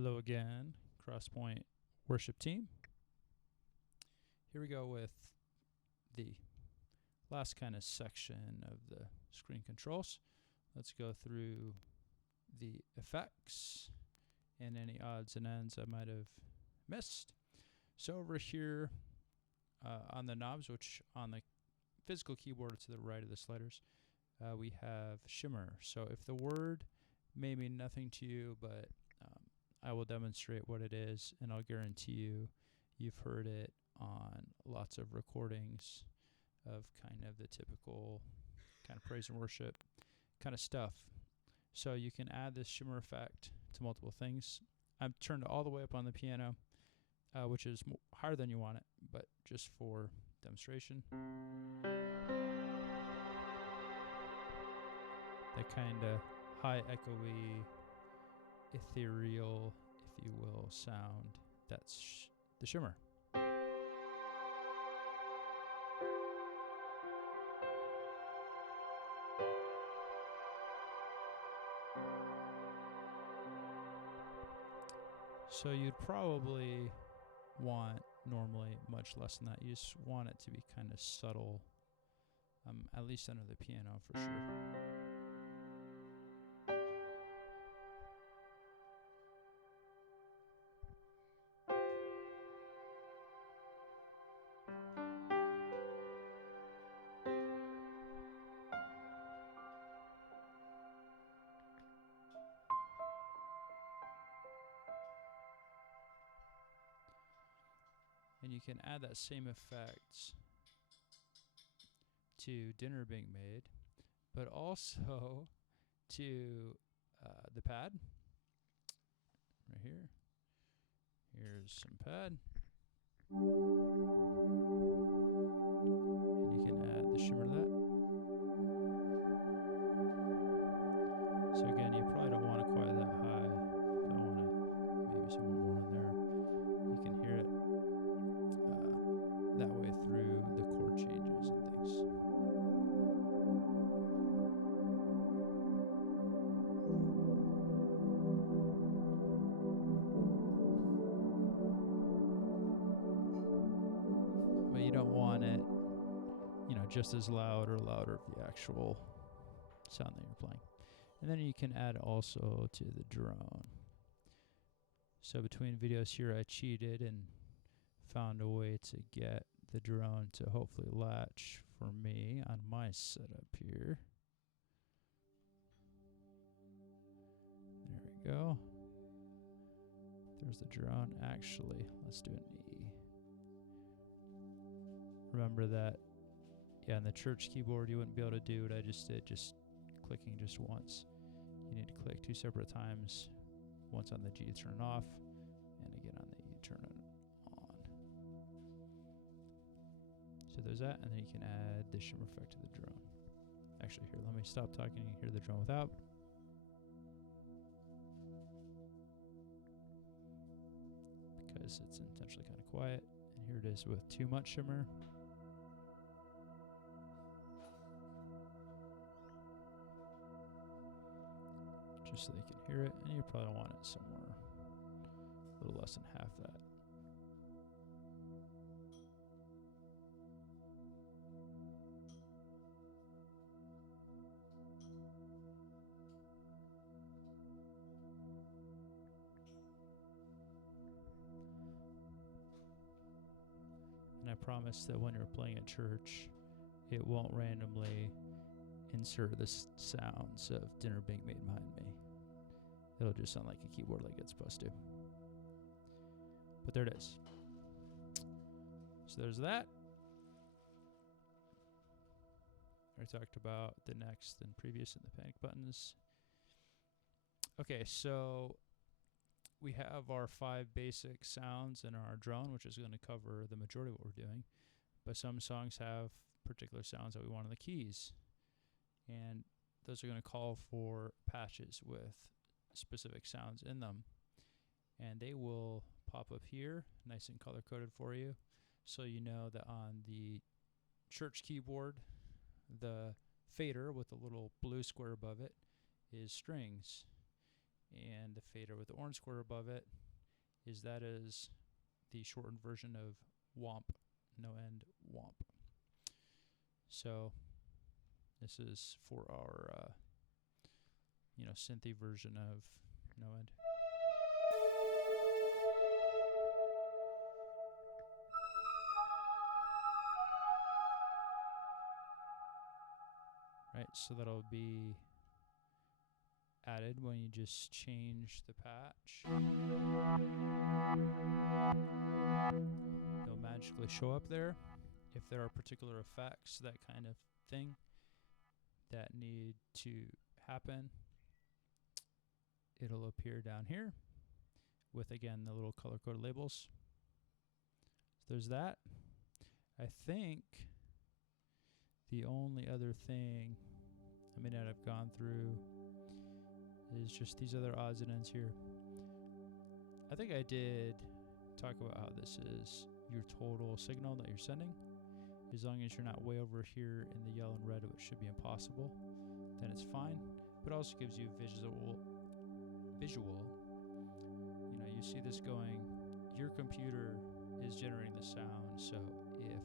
Hello again, Crosspoint worship team. Here we go with the last kind of section of the screen controls. Let's go through the effects and any odds and ends I might have missed. So over here on the knobs, which on the physical keyboard are to the right of the sliders, we have shimmer. So if the word may mean nothing to you, but I will demonstrate what it is, and I'll guarantee you've heard it on lots of recordings of kind of the typical kind of praise and worship kind of stuff. So you can add this shimmer effect to multiple things. I've turned it all the way up on the piano, which is higher than you want it, but just for demonstration. That kind of high echoey, ethereal, if you will, sound. That's the shimmer. So you'd probably want normally much less than that. You just want it to be kind of subtle, at least under the piano for sure. And you can add that same effect to dinner being made, but also to the pad right here. Here's some pad. And you can add the shimmer to that. So again, you probably don't want it quite that high. If I want it maybe somewhere more in there, you can hear it that way through the chord changes and things. But you don't want it, just as loud or louder of the actual sound that you're playing. And then you can add also to the drone. So between videos here, I cheated and found a way to get the drone to hopefully latch for me on my setup here. There we go. There's the drone. Actually, let's do an E. Remember that, on the church keyboard, you wouldn't be able to do what I just did, just clicking just once. You need to click 2 separate times, once on the G to turn it off, and again on the E to turn it on. So there's that, and then you can add the shimmer effect to the drone. Actually, here, let me stop talking. You can hear the drone without. Because it's intentionally kind of quiet. And here it is with too much shimmer. Just so they can hear it, and you probably want it somewhere a little less than half that. And I promise that when you're playing at church, it won't randomly insert the sounds of dinner being made behind me. It'll just sound like a keyboard like it's supposed to. But there it is. So there's that. I talked about the next and previous and the panic buttons. Okay, so we have our 5 basic sounds in our drone, which is going to cover the majority of what we're doing. But some songs have particular sounds that we want on the keys. And those are going to call for patches with specific sounds in them. And they will pop up here, nice and color-coded for you. So you know that on the church keyboard, the fader with the little blue square above it is strings. And the fader with the orange square above it is the shortened version of womp, no end womp. So this is for our synthy version of no end. Right, so that'll be added when you just change the patch. It'll magically show up there. If there are particular effects, that kind of thing, that need to happen, it'll appear down here with, again, the little color-coded labels. So there's that. I think the only other thing I may not have gone through is just these other odds and ends here. I think I did talk about how this is your total signal that you're sending. As long as you're not way over here in the yellow and red, which should be impossible, then it's fine. But it also gives you visual. You see this going, your computer is generating the sound, so if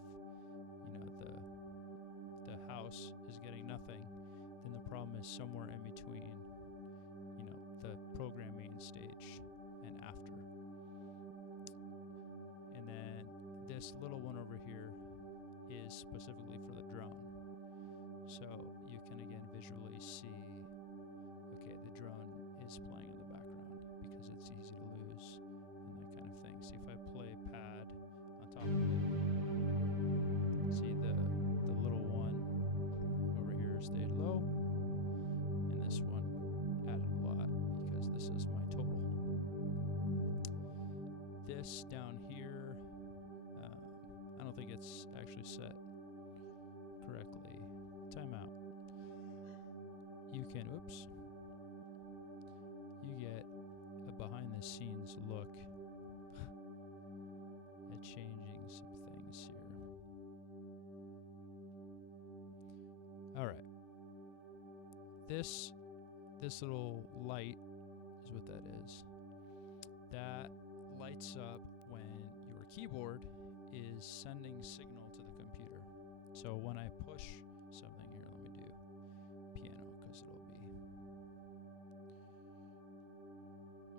the house is getting nothing, then the problem is somewhere in between the programming stage and after. And then this little one over here is specifically for the drone. So you can again visually see, okay, the drone is playing in the background because it's easy to lose and that kind of thing. See, if I play pad on top of it, see the little one over here stayed low, and this one added a lot because this is my total. This down here, I don't think it's actually set correctly. Timeout. You can, you get a behind the scenes look at changing some things here. All right. This little light is what that is. That lights up when your keyboard is sending signal to the computer. So when I push something here, let me do piano because it'll be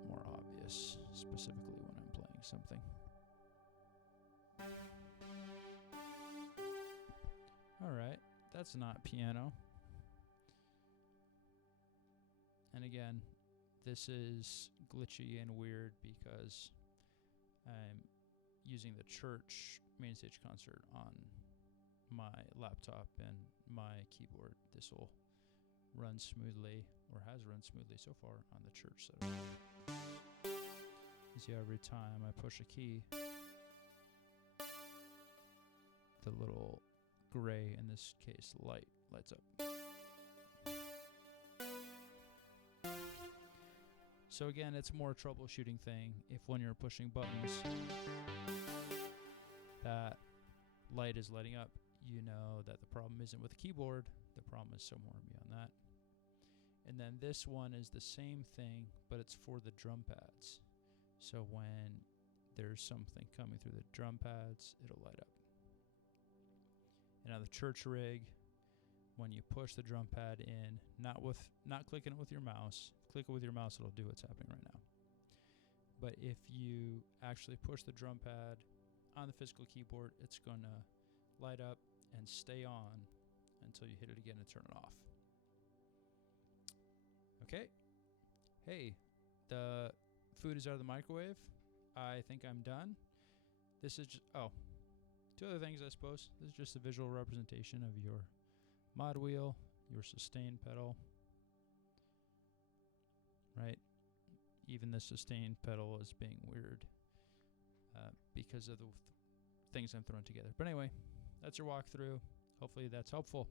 more obvious, specifically when I'm playing something. All right, that's not piano. And again, this is glitchy and weird because I'm using the church main stage concert on my laptop and my keyboard. This will run smoothly, or has run smoothly so far, on the church setup. You see, every time I push a key, the little gray, in this case lights up. So again, it's more a troubleshooting thing. If when you're pushing buttons, that light is lighting up, you know that the problem isn't with the keyboard, the problem is somewhere beyond that. And then this one is the same thing, but it's for the drum pads. So when there's something coming through the drum pads, it'll light up. And now the church rig, when you push the drum pad in, not clicking it with your mouse, click it with your mouse, it'll do what's happening right now. But if you actually push the drum pad on the physical keyboard, it's going to light up and stay on until you hit it again and turn it off. Okay. Hey, the food is out of the microwave. I think I'm done. This is just, two other things, I suppose. This is just a visual representation of your mod wheel, your sustain pedal, right? Even the sustain pedal is being weird because of the things I'm throwing together. But anyway, that's your walkthrough. Hopefully that's helpful.